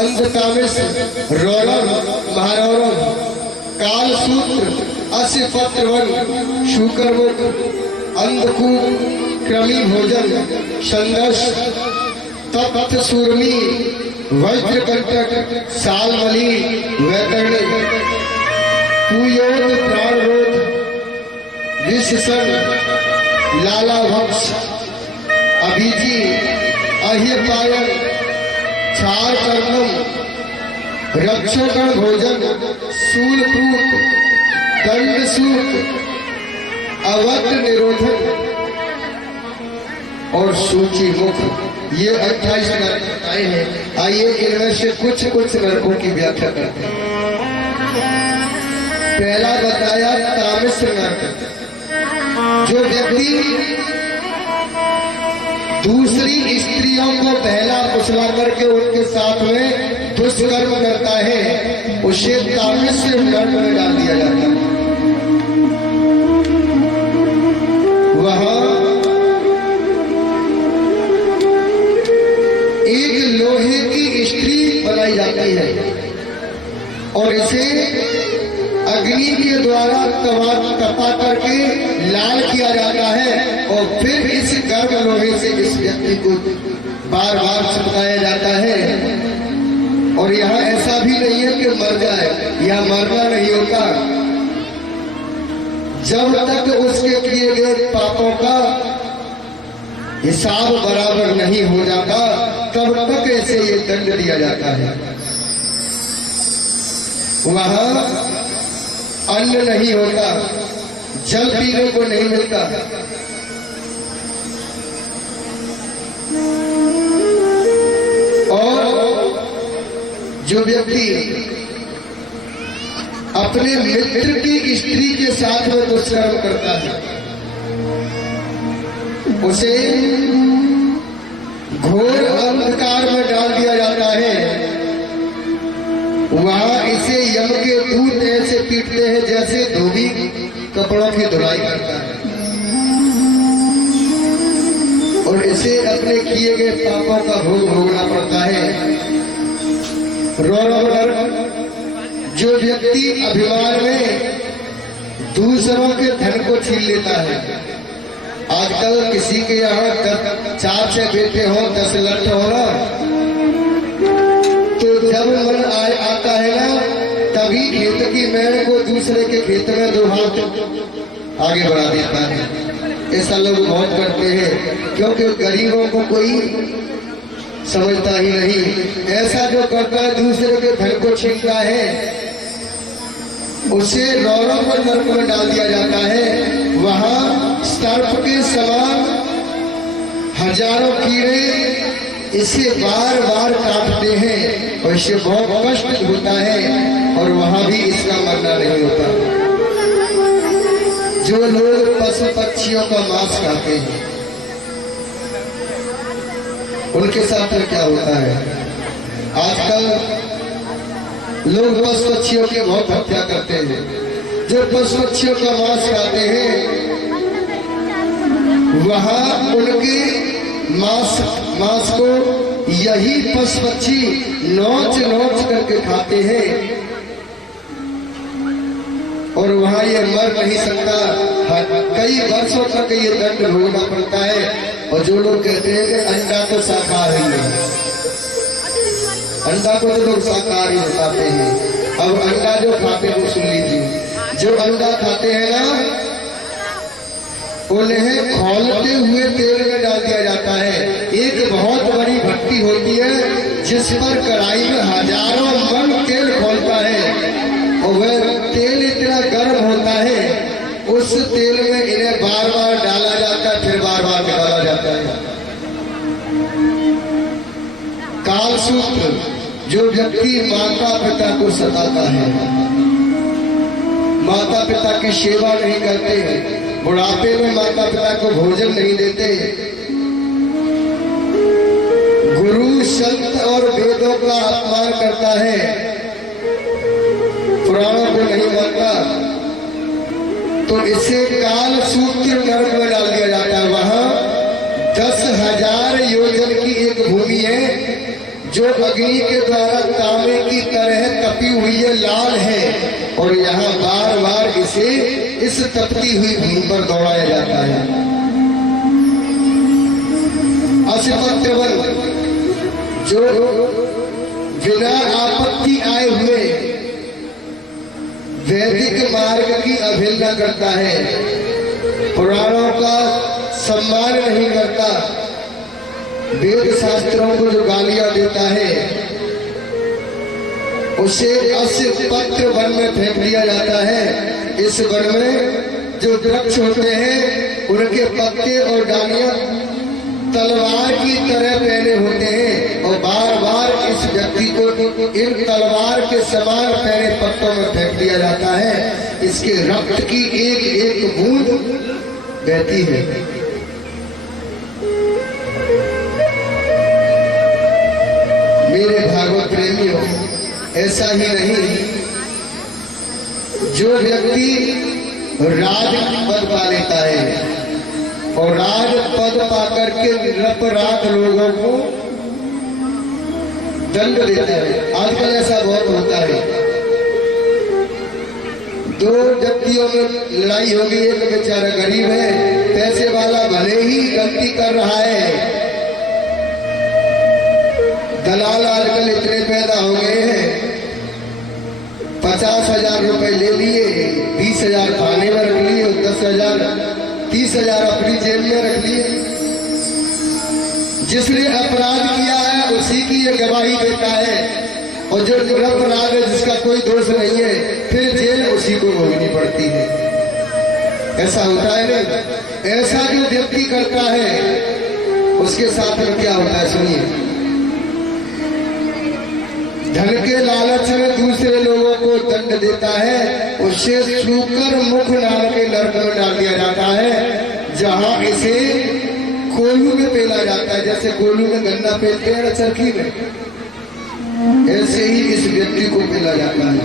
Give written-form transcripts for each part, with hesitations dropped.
अंधतामिष रौरव महारौरव कालसूत्र अस्य पत्रवन शुक्रमुख अंधकूप क्रमी भोजन संघर्ष तप्त सूर्मी वज्रकंटक सालमली वैतरणी कुयोग प्राणरोध विशेषण लाला भक्ष अभिजी अहिपायन क्षार कर्णम रक्षकण भोजन शूलप्रूत दंडसूत अवध निरोधन और सूची मुख, ये 28 नरक बताए हैं। आइए इनमें से कुछ नरकों की व्याख्या करते हैं। पहला बताया तामिस नरक, जो व्यक्ति दूसरी स्त्रियों को पहला फुसला करके उनके साथ में दुष्कर्म करता है, उसे तामिस नरक में डाल दिया जाता है। वहां एक लोहे की स्त्री बनाई जाती है और इसे अग्नि के द्वारा तपा करके लाल किया जाता है और फिर इस गर्म लोहे से इस व्यक्ति को बार बार चिपकाया जाता है। और यहाँ ऐसा भी नहीं है कि मर जाए, यह मरना नहीं होता। जब तक उसके किए गए पापों का हिसाब बराबर नहीं हो जाता तब तक ऐसे ये दंड दिया जाता है। वहां अन्न नहीं होता, जल पीने को नहीं मिलता, और जो व्यक्ति अपने मित्र की स्त्री के साथ में दुष्कर्म करता है उसे घोर अंधकार में डाल दिया जाता है। वहां इसे यम के दूत ऐसे पीटते हैं जैसे धोबी कपड़ों की धुलाई करता है और इसे अपने किए गए पापों का भोग भोगना पड़ता है। रौरव नरक, जो व्यक्ति अभिमान में दूसरों के धन को छीन लेता है। आजकल किसी के यहाँ 4 बेटे हो 10 लठ हो ना, तो जब मन आता है ना तभी खेत की मैल को दूसरे के खेत में 2 हाथ आगे बढ़ा देता है। ऐसा लोग बहुत करते हैं क्योंकि गरीबों को कोई समझता ही नहीं। ऐसा जो करता है दूसरे के धन को छीनता है उसे रौरव नरक में डाल दिया जाता है। वहां सर्प के समान हजारों कीड़े इसे बार बार काटते हैं और इसे बहुत कष्ट होता है और वहां भी इसका मरना नहीं होता। जो लोग पशु पक्षियों का मांस खाते हैं उनके साथ में क्या होता है? आजकल लोग पशु पक्षियों के बहुत हत्या करते हैं। जो पशु पक्षियों का मांस खाते हैं वहां उनके मांस को यही पशु पक्षी नोच करके खाते हैं और वहां ये मर नहीं सकता। कई वर्षों तक ये दंड भोगना पड़ता है। और जो लोग कहते हैं कि अंडा तो शाकाहारी है, अंडा को तो लोग शाकाहारी बताते हैं। अब अंडा जो खाते हैं वो सुन लीजिए, जो अंडा खाते हैं ना उन्हें खौलते हुए तेल में डाल दिया जाता है। एक बहुत बड़ी भट्टी होती है जिस पर कढ़ाई में हजारों मन तेल खौलता है और वह तेल इतना गर्म होता है उस तेल में इन्हें बार बार डाला जाता है, फिर बार बार निकाला जाता है। कालसूत्र, जो व्यक्ति माता पिता को सताता है, माता पिता की सेवा नहीं करते, बुढ़ापे में माता पिता को भोजन नहीं देते, गुरु संत और वेदों का अपमान करता है, पुराणों को नहीं मानता, तो इसे काल सूत्र नरक में डाल दिया जाता है। वहां 10,000 योजन की एक भूमि है जो अग्नि के द्वारा तांबे की तरह तपी हुई है, लाल है, और यहाँ बार बार इसे इस तपती हुई भूमि पर दौड़ाया जाता है। अश्वत्थ वन जो बिना आपत्ति आए हुए वैदिक मार्ग की अवहेलना करता है, पुराणों का सम्मान नहीं करता, वेद शास्त्रों को जो गालियां देता है, उसे अश्वत्थ वन में फेंक दिया जाता है। इस वन में जो वृक्ष होते हैं उनके पत्ते और डालियां तलवार की तरह पहने होते हैं, और बार बार इस व्यक्ति को इन तलवार के समान पहने पत्तों में फेंक दिया जाता है। इसके रक्त की एक एक बूंद बहती है। मेरे भागवत प्रेमियों, ऐसा ही नहीं, जो व्यक्ति राज पद पा लेता है और राज पद पाकर के निरपराध लोगों को दंड देता है, आजकल ऐसा बहुत होता है। दो व्यक्तियों में लड़ाई हो गई, एक बेचारा गरीब है, पैसे वाला भले ही गलती कर रहा है, दलाल आजकल इतने पैदा हो गए हैं, 50,000 रुपए ले लिए, 20,000 खाने में रख लिए, 10,000 30,000 अपनी जेब में रख लिए। जिसने अपराध किया है उसी की ये गवाही देता है, और जो निरपराध है जिसका कोई दोष नहीं है, फिर जेल उसी को भोगनी पड़ती है। ऐसा होता है नहीं? ऐसा जो व्यक्ति करता है उसके साथ में क्या होता है, सुनिए। धन के लालच में दूसरे लोगों को दंड देता है, उसे सूकर मुख नाम के नरक में डाल दिया जाता है, जहां इसे कोलू में पेला जाता है। जैसे कोलू में गन्ना पेलते हैं ना चरखी में, ऐसे ही इस व्यक्ति को पेला जाता है।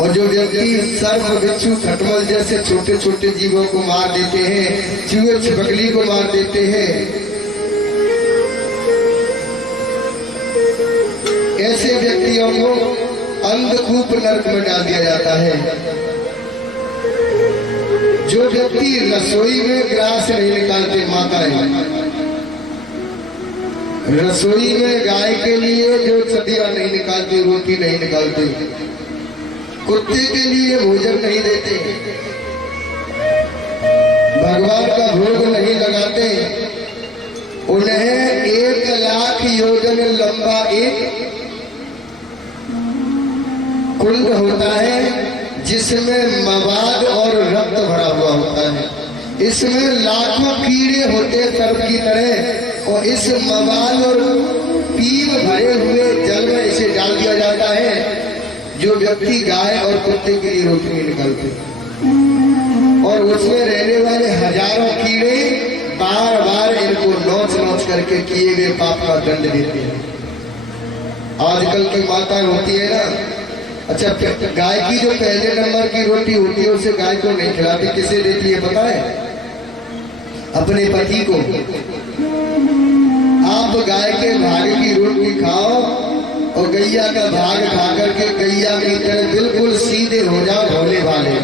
और जो व्यक्ति सर्प, बिच्छू, खटमल जैसे छोटे छोटे जीवों को मार देते हैं, चूहे छिपकली को मार देते हैं, ऐसे व्यक्तियों को अंधकूप नरक में डाल दिया जाता है। जो व्यक्ति रसोई में ग्रास नहीं निकालते, माताएं रसोई में गाय के लिए जो चटिया नहीं निकालती, रोटी नहीं निकालती, कुत्ते के लिए भोजन नहीं देते, भगवान का भोग नहीं लगाते, उन्हें 1,00,000 योजन लंबा एक कुंड होता है जिसमें मवाद और रक्त भरा हुआ होता है। इसमें लाखों कीड़े होते हैं सर्प की तरह, और इस मवाद और पीप भरे हुए जल में इसे डाल दिया जाता है। जो व्यक्ति गाय और कुत्ते के लिए रोटी नहीं निकालते, और उसमें रहने वाले हजारों कीड़े बार बार इनको नोच नोच करके किए गए पाप का दंड देते हैं। आजकल की माताएं होती है ना, अच्छा गाय की जो पहले नंबर की रोटी होती है उसे गाय को नहीं खिलाती, किसे देती है पता है? अपने पति को। आप गाय के भाग की रोटी खाओ और गैया का भाग खा करके गैया की तरह बिल्कुल सीधे हो जाओ, भोले भाले।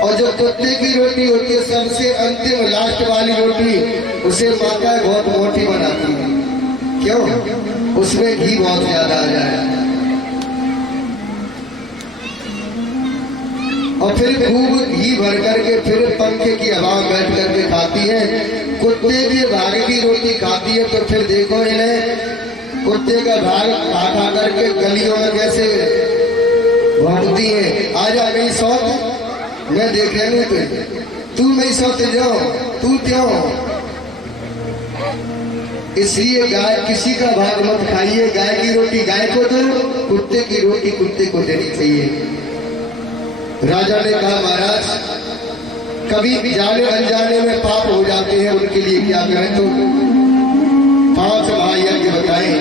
और जो कुत्ते की रोटी होती है, सबसे अंतिम लास्ट वाली रोटी, उसे माता बहुत मोटी बनाती है। क्यों? उसमें घी बहुत ज्यादा आ जाए, और फिर खूब घी भर करके फिर पंखे की हवा में बैठ करके खाती है। कुत्ते के भाग की रोटी खाती है तो फिर देखो इन्हें कुत्ते का भाग खा खा करके गलियों में कैसे भौंकती है। आजा मेरी सौत, मैं देख रही हूँ, तू मेरी सौत जाओ, तू क्यों? इसलिए गाय किसी का भाग मत खाइए। गाय की रोटी गाय को दो, कुत्ते की रोटी कुत्ते को देनी चाहिए। राजा ने कहा, महाराज कभी जाने अनजाने में पाप हो जाते हैं, उनके लिए क्या करें? तो 5 महायज्ञ बताए।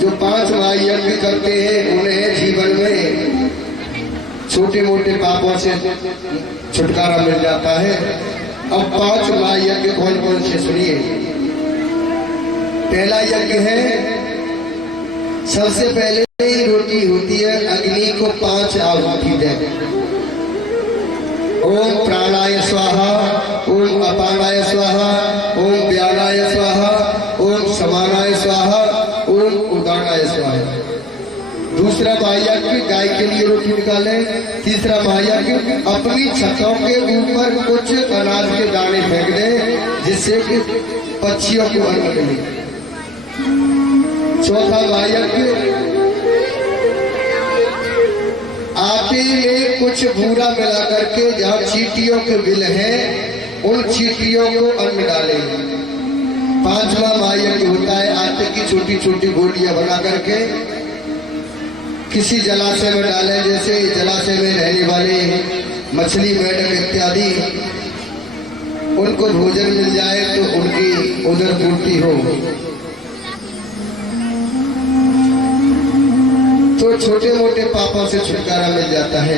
जो 5 महायज्ञ करते हैं उन्हें जीवन में छोटे मोटे पापों से छुटकारा मिल जाता है। अब 5 महायज्ञ कौन कौन से सुनिए। पहला यज्ञ है, सबसे पहले ही रोटी होती है, अग्नि को 5 आहुति दे। ओम प्राणाय स्वाहा, ओम अपानाय स्वाहा, ओम व्यानाय स्वाहा, ओम समानाय स्वाहा, ओम उदानाय स्वाहा। दूसरा महायज्ञ गाय के लिए रोटी निकाले। तीसरा महायज्ञ अपनी छतों के ऊपर कुछ अनाज के दाने फेंक दे, जिससे कि पक्षियों को अन्न मिले। चौथा महायज्ञ आटे में कुछ भूरा मिला करके जहाँ चींटियों के बिल हैं, उन चींटियों को अन्न डाले। पांचवा महायज्ञ होता है, आटे की छोटी छोटी गोलियां बना करके किसी जलाशय में डालें, जैसे जलाशय में रहने वाले मछली, मेढक इत्यादि, उनको भोजन मिल जाए तो उनकी उदर पूर्ति हो, तो छोटे मोटे पापों से छुटकारा मिल जाता है।